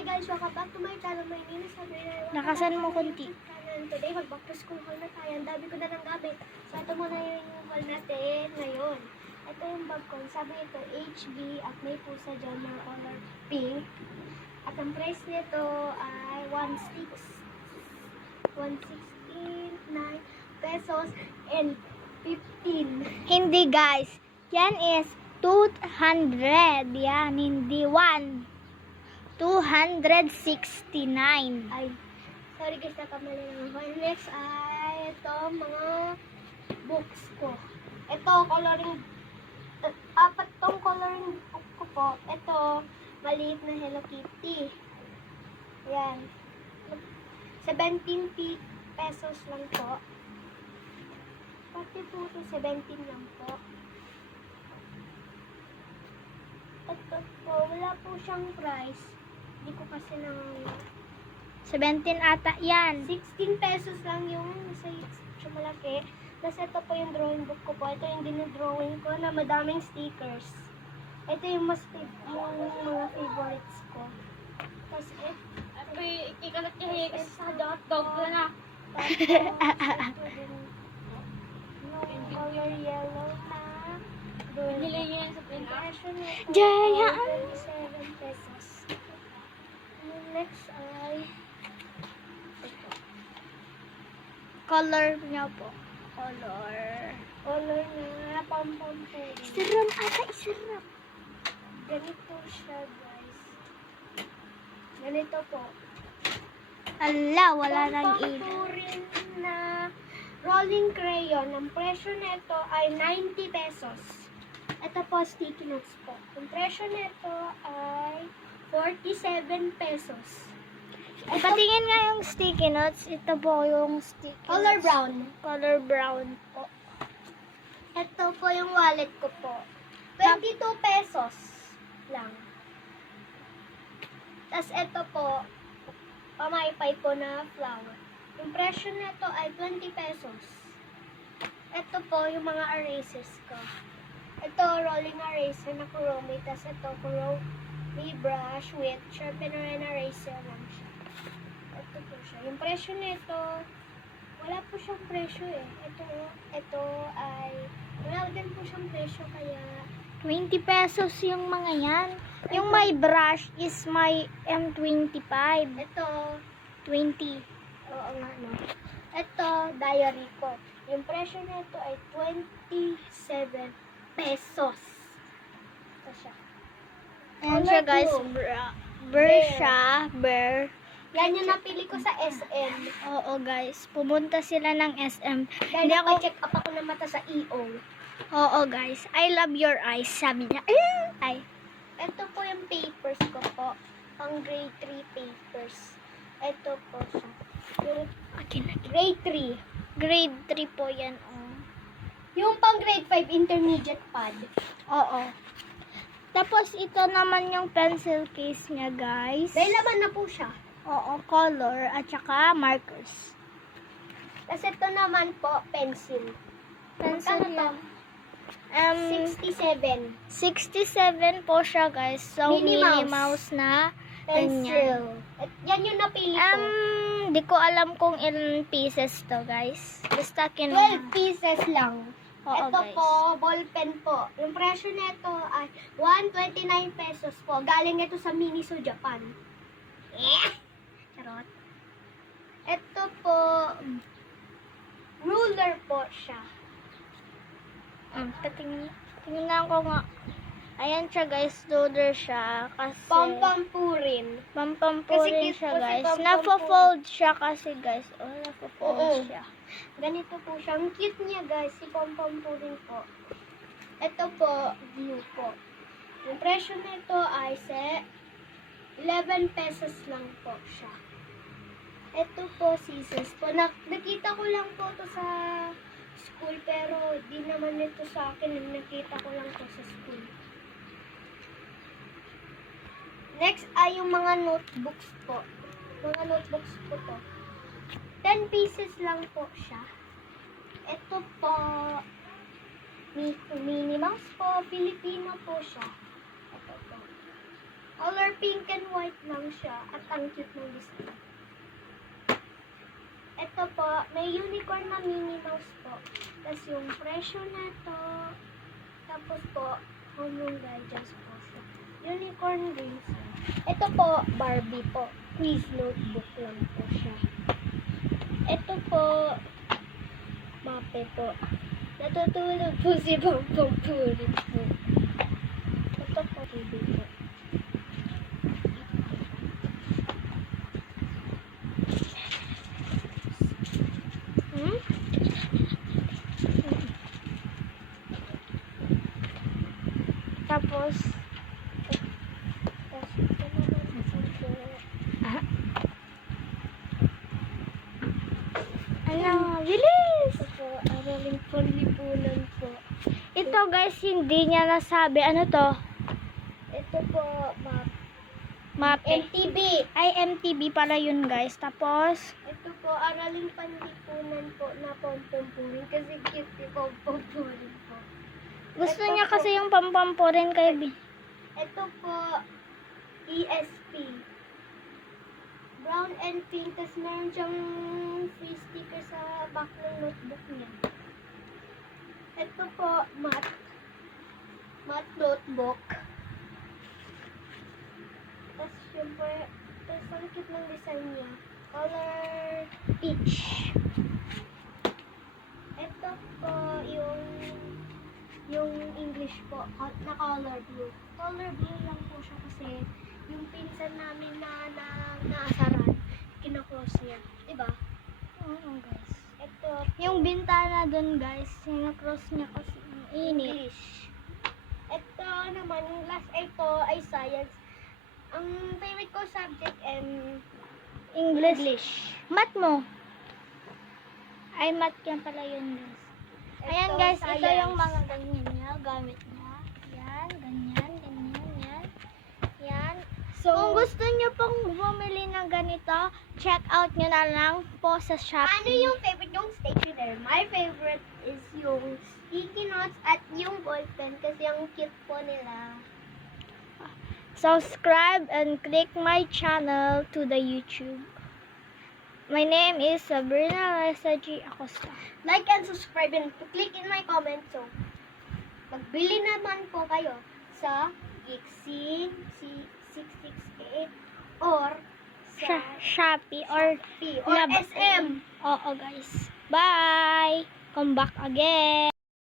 Hi guys, welcome back to my channel. My name is Sabrina. Nakasan mo konti. Today, mag-back to school haul na tayo. Ang dami ko na ng gamit. So, ito muna yung haul natin ngayon. Ito yung bag ko. Sabi ito, HB at may pusa dyan na color pink. At ang price nito ay 169 pesos and 15. Hindi guys. Yan is 200. Yan, hindi 1. 269. Ay, sorry guys, nakamali lang ako. Next ay ito, mga books ko. Ito, coloring, apat tong coloring book ko po. Ito, maliit na Hello Kitty. Ayan. 17 pesos lang po. Pati po ito, 17 lang po. Ito po, wala po siyang price. Hindi ko kasi nang 17 ata yan. 16 pesos lang yung sa malaki. Tapos ito po yung drawing book ko po. Ito yung dinodrawing ko na madaming stickers. Ito yung yung mga favorites ko. Tapos Ikalat ito sa dog na. Tapos ito din yung color yellow na Nilagyan yan sa impression nito. Jaya! 27 pesos. Yung next ay Color niya po. Color. color na pam-pam po. Isaram ata, isaram. Ganito siya, guys. Ganito po. Ala, wala nang ilaw. Pampurin na rolling crayon. Ang presyo nito ay 90 pesos. Ito po, sticky notes po. Ang presyo nito ay 47 pesos. Patingin nga yung sticky notes. Ito po yung sticky Color notes. brown. Color brown po. Ito po yung wallet ko po. 22 pesos lang. Tapos ito po, pamaypay po na flower. Yung presyo nito ay 20 pesos. Ito po yung mga erasers ko. Ito, rolling eraser na Kuromi. Tapos ito, Kuromi brush with sharpener and eraser lang siya. Ito po siya. Yung presyo nito, wala po siyang presyo eh. Ito ay, wala din po siyang presyo kaya 20 pesos yung mga yan. Yung may brush is may M25. ito, 20. oo nga no. Ito, diary ko. Yung presyo nito ay 27 pesos. Ito siya. Ayan siya guys. Bear siya. Bear. Yan yung napili ko sa SM. Oo guys. Pumunta sila ng SM. Dahil Hindi ako... check up ako ng mata sa EO. Oo guys. I love your eyes. Sabi niya. Ay. Ito po yung papers ko po. Pang grade 3 papers. Ito po siya. Yung Akin na. grade 3. Grade 3 po yan. Oh. Yung pang grade 5 intermediate pad. Oo. Tapos ito naman yung pencil case niya guys. Dahil laman na po siya. Oo. Color at saka markers. Tapos ito naman po, pencil. Pencil Magkano to? yan. 67. 67 po siya guys. So, Minnie Mouse. Minnie Mouse na Pencil. At yan yung napili ko. Di ko alam kung ilang pieces to guys. Basta 12 pieces lang. Oo, Ito guys. po, ballpen po. Yung presyo nito ay 129 pesos po. Galing ito sa Miniso, Japan. Charot. Ito po, ruler po siya. Tingnan lang ko nga. Ayan siya guys. Loader siya. Kasi Pampampurin. pampampurin Kasi cute siya po si guys. pampampurin. Nafo-fold siya kasi guys. Oh, nafo-fold Oo. siya. Ganito po siya. Ang cute niya guys, si Pampampurin po. Ito po, glue po. Yung presyo nito ay 11 pesos lang po siya. Ito po, scissors po. Nakita ko lang po to sa school, pero di naman ito sa akin. Nakita ko lang to sa school. Next ay yung mga notebooks po. Mga notebooks po to. 10 pieces lang po siya. Ito po, Minnie Mouse po, Filipino po siya. Ito po. Color pink and white lang siya at ang cute ng design. Ito po, may unicorn na Minnie Mouse po. Tapos yung presyo nito. Tapos po, home digest po siya. Unicorn rings. Ito po, Barbie po. Quiz notebook lang po siya. Ito po, mape po. Natutulog po si Pampang Purit po. Ito po, TV po. Hmm? Tapos, ito Ano, bilis! po, araling panlipunan po. Ito guys, hindi niya nasabi. Ano to? Ito po, map. Map. MTV. Ay, MTV pala yun guys. Tapos, Ito po, araling panlipunan po na pompompurin kasi cute ni pompompurin po. gusto Ito niya po. kasi yung pampampo rin kay B. Ito po, ESP. Brown and pink, tapos meron siyang free sticker sa back ng notebook niya. Ito po, matte. Matte notebook. Tapos syempre, tapos ang cute ng design niya. Color peach. Ito po, yung English po, na color blue. Color blue lang po siya kasi yung pinsan namin na naasaran, kinakross niya. Diba? Oo guys. Ito, Yung bintana dun guys, sinacross niya kasi ang init. English. Ito naman, yung last ito ay science. Ang favorite ko subject English. Mat mo. Ay, mat yan pala yun guys. Ayan Ito, guys, ito science. yung mga ganyan niya, gamit niya. Yan, ganyan, ganyan, yan. Yan. So, Kung gusto niyo pong bumili ng ganito, check out nyo na lang po sa Shopee. ano yung favorite yung stationery? My favorite is yung sticky notes at yung ballpen kasi ang cute po nila. Subscribe and click my channel to the YouTube. My name is Sabrina Lesa G. Acosta. Like and subscribe and click in my comment. So, magbili naman po kayo sa Geeksing 668 or sa Shopee or Shopee or SM. Oo guys. Bye! Come back again!